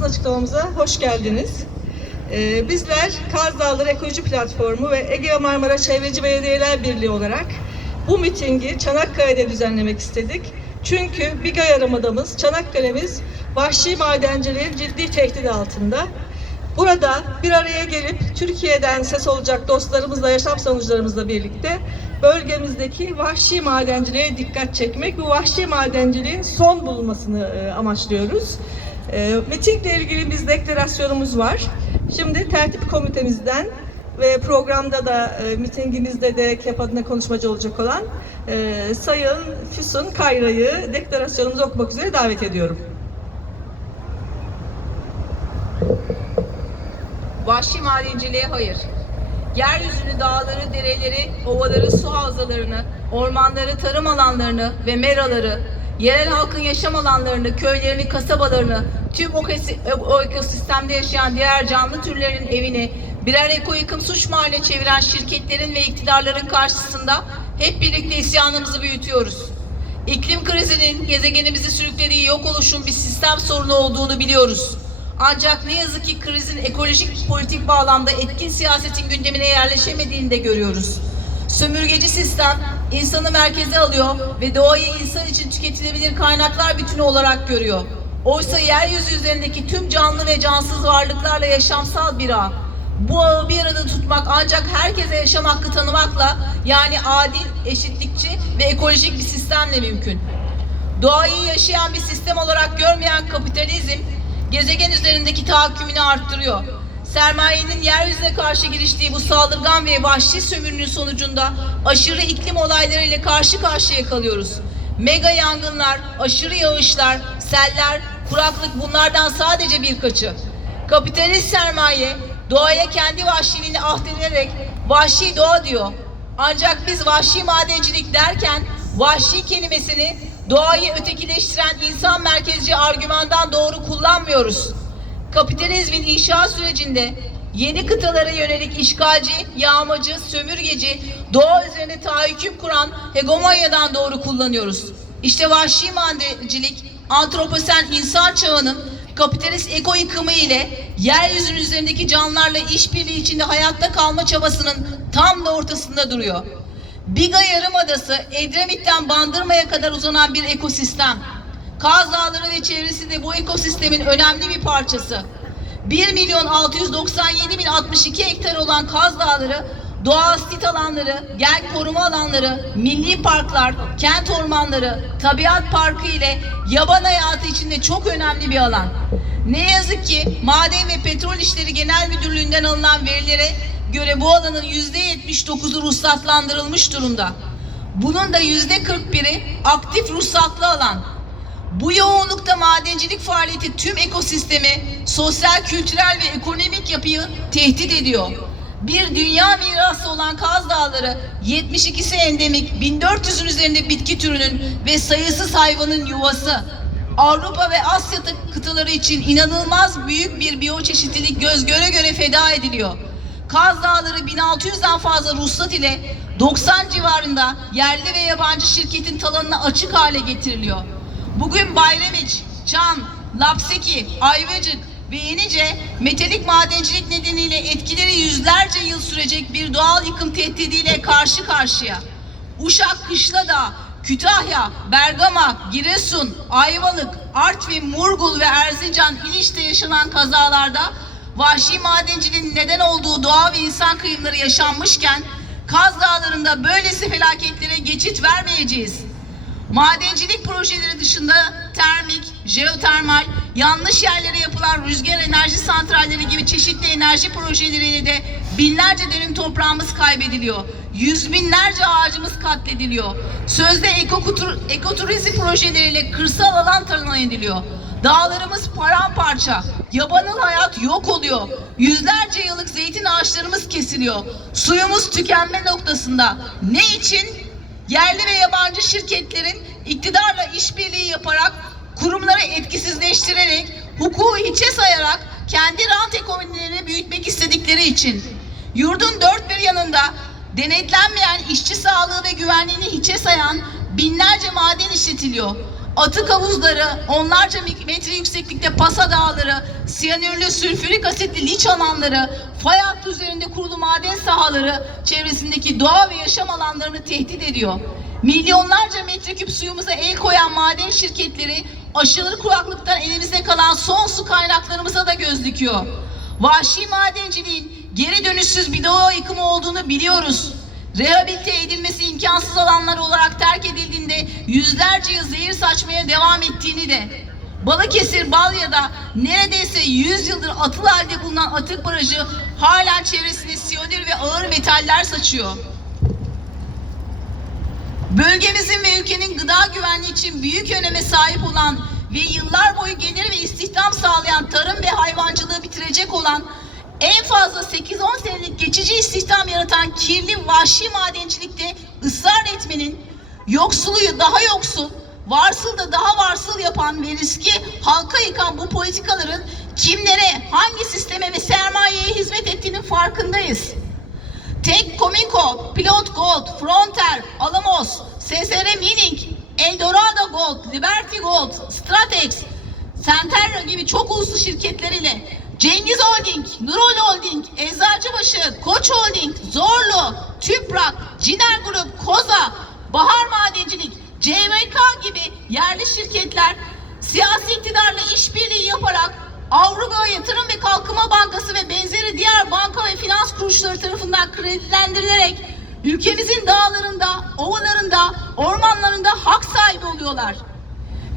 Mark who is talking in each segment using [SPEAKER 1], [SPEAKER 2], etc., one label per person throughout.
[SPEAKER 1] basın açıklamamıza hoş geldiniz. Ee, bizler Kaz Dağları Ekoloji Platformu ve Ege ve Marmara Çevreci Belediyeler Birliği olarak bu mitingi Çanakkale'de düzenlemek istedik. Çünkü Biga Yarımadamız, Çanakkale'miz vahşi madenciliğin ciddi tehdit altında. Burada bir araya gelip Türkiye'den ses olacak dostlarımızla, yaşam savunucularımızla birlikte bölgemizdeki vahşi madenciliğe dikkat çekmek, bu vahşi madenciliğin son bulunmasını e, amaçlıyoruz. E, mitingle ilgili biz deklarasyonumuz var. Şimdi tertip komitemizden ve programda da e, mitingimizde de KEP adına konuşmacı olacak olan e, Sayın Füsun Kayra'yı deklarasyonumuzu okumak üzere davet ediyorum.
[SPEAKER 2] Vahşi madenciliğe hayır. Yeryüzünü, dağları, dereleri, ovaları, su havzalarını, ormanları, tarım alanlarını ve meraları, yerel halkın yaşam alanlarını, köylerini, kasabalarını, tüm o, ekosistemde yaşayan diğer canlı türlerin evini birer eko yıkım suç mahalle çeviren şirketlerin ve iktidarların karşısında hep birlikte isyanımızı büyütüyoruz. İklim krizinin gezegenimizi sürüklediği yok oluşun bir sistem sorunu olduğunu biliyoruz. Ancak ne yazık ki krizin ekolojik politik bağlamda etkin siyasetin gündemine yerleşemediğini de görüyoruz. Sömürgeci sistem insanı merkeze alıyor ve doğayı insan için tüketilebilir kaynaklar bütünü olarak görüyor. Oysa yeryüzü üzerindeki tüm canlı ve cansız varlıklarla yaşamsal bir ağ. Bu ağı bir arada tutmak ancak herkese yaşam hakkı tanımakla yani adil, eşitlikçi ve ekolojik bir sistemle mümkün. Doğayı yaşayan bir sistem olarak görmeyen kapitalizm gezegen üzerindeki tahakkümünü arttırıyor. Sermayenin yeryüzüne karşı giriştiği bu saldırgan ve vahşi sömürünün sonucunda aşırı iklim olayları ile karşı karşıya kalıyoruz. Mega yangınlar, aşırı yağışlar, seller, kuraklık bunlardan sadece birkaçı. Kapitalist sermaye doğaya kendi vahşiliğini ahdederek vahşi doğa diyor. Ancak biz vahşi madencilik derken vahşi kelimesini doğayı ötekileştiren insan merkezci argümandan doğru kullanmıyoruz. Kapitalizmin inşa sürecinde yeni kıtalara yönelik işgalci, yağmacı, sömürgeci, doğa üzerine tahakküm kuran hegemonyadan doğru kullanıyoruz. İşte vahşi madencilik, antroposen insan çağının kapitalist eko yıkımı ile yeryüzünün üzerindeki canlılarla işbirliği içinde hayatta kalma çabasının tam da ortasında duruyor. Biga Yarımadası, Edremit'ten Bandırma'ya kadar uzanan bir ekosistem. Kaz Dağları ve çevresi de bu ekosistemin önemli bir parçası. 1 milyon 697 bin 62 hektar olan Kaz Dağları, doğal sit alanları, gel koruma alanları, milli parklar, kent ormanları, tabiat parkı ile yaban hayatı içinde çok önemli bir alan. Ne yazık ki Maden ve Petrol İşleri Genel Müdürlüğü'nden alınan verilere göre bu alanın %79'u ruhsatlandırılmış durumda. Bunun da %41'i aktif ruhsatlı alan. Bu yoğunlukta madencilik faaliyeti tüm ekosistemi, sosyal, kültürel ve ekonomik yapıyı tehdit ediyor. Bir dünya mirası olan Kaz Dağları 72'si endemik 1400'ün üzerinde bitki türünün ve sayısız hayvanın yuvası. Avrupa ve Asya kıtaları için inanılmaz büyük bir biyoçeşitlilik göz göre göre feda ediliyor. Kaz Dağları 1600'den fazla ruhsat ile 90 civarında yerli ve yabancı şirketin talanına açık hale getiriliyor. Bugün Bayramiç, Çan, Lapseki, Ayvacık ve Yenice metalik madencilik nedeniyle etkileri yüzlerce yıl sürecek bir doğal yıkım tehdidiyle karşı karşıya. Uşak, Kışladağ, Kütahya, Bergama, Giresun, Ayvalık, Artvin, Murgul ve Erzincan, İliç'te yaşanan kazalarda vahşi madenciliğin neden olduğu doğa ve insan kıyımları yaşanmışken Kaz Dağları'nda böylesi felaketlere geçit vermeyeceğiz. Madencilik projeleri dışında termik, jeotermal, yanlış yerlere yapılan rüzgar enerji santralleri gibi çeşitli enerji projeleriyle de binlerce dönüm toprağımız kaybediliyor. Yüz binlerce ağacımız katlediliyor. Sözde ekoturizm projeleriyle kırsal alan talan ediliyor. Dağlarımız paramparça, yabanıl hayat yok oluyor. Yüzlerce yıllık zeytin ağaçlarımız kesiliyor. Suyumuz tükenme noktasında. Ne için? Yerli ve yabancı şirketlerin iktidarla işbirliği yaparak kurumları etkisizleştirerek hukuku hiçe sayarak kendi rant ekonomilerini büyütmek istedikleri için yurdun dört bir yanında denetlenmeyen işçi sağlığı ve güvenliğini hiçe sayan binlerce maden işletiliyor. atık havuzları, onlarca metre yükseklikte pasa dağları, siyanürlü sülfürik asitli liç alanları, fay hattı üzerinde kurulu maden sahaları çevresindeki doğa ve yaşam alanlarını tehdit ediyor. Milyonlarca metreküp suyumuza el koyan maden şirketleri aşırı kuraklıktan elimizde kalan son su kaynaklarımıza da göz dikiyor. Vahşi madenciliğin geri dönüşsüz bir doğa yıkımı olduğunu biliyoruz. Rehabilite edilmesi imkansız alanlar olarak terk edildiğinde yüzlerce yıl zehir saçmaya devam ettiğini de Balıkesir Balya'da neredeyse 100 yıldır atıl halde bulunan atık barajı halen çevresinde siyanür ve ağır metaller saçıyor. Bölgemizin ve ülkenin gıda güvenliği için büyük öneme sahip olan ve yıllar boyu gelir ve istihdam sağlayan tarım ve hayvancılığı bitirecek olan en fazla 8-10 senelik geçici istihdam yaratan kirli vahşi madencilikte ısrar etmenin yoksuluyu daha yoksul, varsıl da daha varsıl yapan ve riski halka yıkan bu politikaların kimlere, hangi sisteme ve sermayeye hizmet ettiğinin farkındayız. Tek Cominco, Pilot Gold, Frontier, Alamos, SSR Mining, Eldorado Gold, Liberty Gold, Stratex, Centerra gibi çok uluslu şirketler ile Cengiz Holding, Nurol Holding, Eczacıbaşı, Koç Holding, Zorlu, Tüprak, Ciner Grup, Koza, Bahar Madencilik, CVK gibi yerli şirketler siyasi iktidarla işbirliği yaparak Avrupa Yatırım ve Kalkınma Bankası ve benzeri diğer banka ve finans kuruluşları tarafından kredilendirilerek ülkemizin dağlarında, ovalarında, ormanlarında hak sahibi oluyorlar.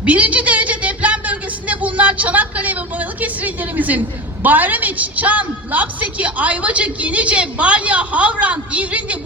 [SPEAKER 2] Birinci derece deprem bölgesinde bulunan Çanakkale ve Balıkesir illerimizin Bayramiç, Çan, Lapseki, Ayvacık, Yenice, Balya, Havran, İvrindi,